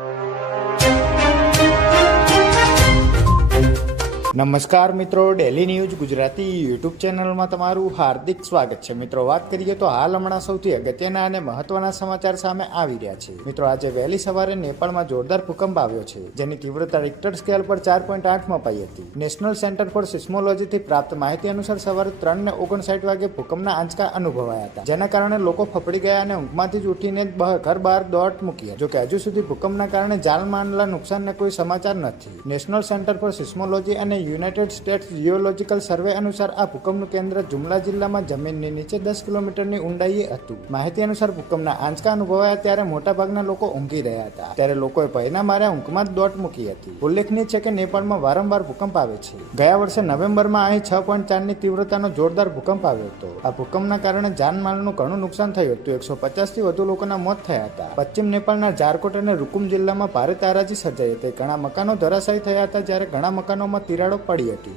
you. નમસ્કાર મિત્રો daily news Gujarati YouTube ચેનલમાં તમારું હાર્દિક સ્વાગત છે. મિત્રો, વાત કરીએ તો હાલ હમણાં સૌથી અગત્યના અને મહત્વના સમાચાર સામે આવી રહ્યા છે. મિત્રો, આજે વહેલી સવારે નેપાળમાં જોરદાર ભૂકંપ આવ્યો છે, જેની તીવ્રતા રિક્ટર સ્કેલ પર ચાર પોઈન્ટ આઠ મપાઈ હતી. નેશનલ સેન્ટર ફોર સિસ્મોલોજીથી પ્રાપ્ત માહિતી અનુસાર સવારે ત્રણ ને ઓગણસાઠ વાગે ભૂકંપના આંચકા અનુભવાયા હતા, જેના કારણે લોકો ફફડી ગયા અને ઊંઘમાંથી જ ઉઠીને ઘર બહાર દોટ મૂકી જોકે, હજુ સુધી ભૂકંપના કારણે જાનમાલના નુકસાનના કોઈ સમાચાર નથી. નેશનલ સેન્ટર ફોર સિસ્મોલોજી અને યુનાઇટેડ સ્ટેટ્સ જીઓલોજીકલ સર્વે અનુસાર આ ભૂકંપનું કેન્દ્ર જુમલા જિલ્લામાં જમીનની નીચે દસ કિલોમીટરની ઊંડાઈએ હતું. માહિતી અનુસાર ભૂકંપના આંચકા અનુભવાયા ત્યારે મોટાભાગના લોકો ઊંઘી રહ્યા હતા. ત્યારે લોકોએ ભયના માર્યા ઊંઘમાં જ દોટ મૂકી હતી. ઉલ્લેખનીય છે કે નેપાળમાં વારંવાર ભૂકંપ આવે છે. ગયા વર્ષે નવેમ્બરમાં અહીં છ પોઈન્ટ ચારની તીવ્રતાનો જોરદાર ભૂકંપ આવ્યો હતો. આ ભૂકંપના કારણે જાનમાલનું ઘણું નુકસાન થયું હતું. એકસો પચાસથી વધુ લોકોના મોત થયા હતા. પશ્ચિમ નેપાળના જારકોટ અને રૂકુમ જિલ્લામાં ભારે તારાજી સર્જાઈ હતી. ઘણા મકાનો ધરાશાયી થયા હતા જ્યારે ઘણા મકાનોમાં તિરાડો પડી હતી.